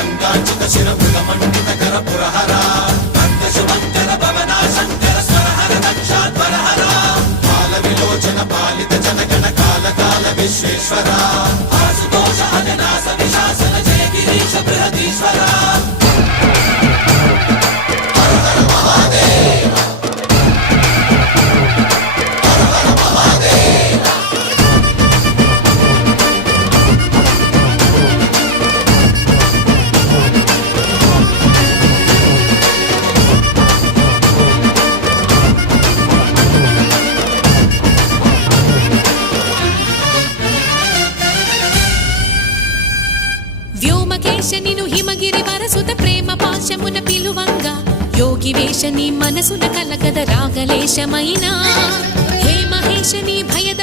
గంగాచిత శిరమృగమండిత కర పురహర భక్త శుభంకర భవనా శంకర స్వరహర దక్షాధ్వరహర పాల విలోచన పాలిత జనగణ కాల కాల విశ్వేశ్వర ఆశుతోష అజనాస విశాసన జయ గిరీశ బృహదీశ్వర వ్యోమకేశనిను హిమగిరి వరసుత ప్రేమ పాశమున పిలువంగా యోగి వేషని మనసున కలగద రాగలేశమైనా హే మహేశని భయద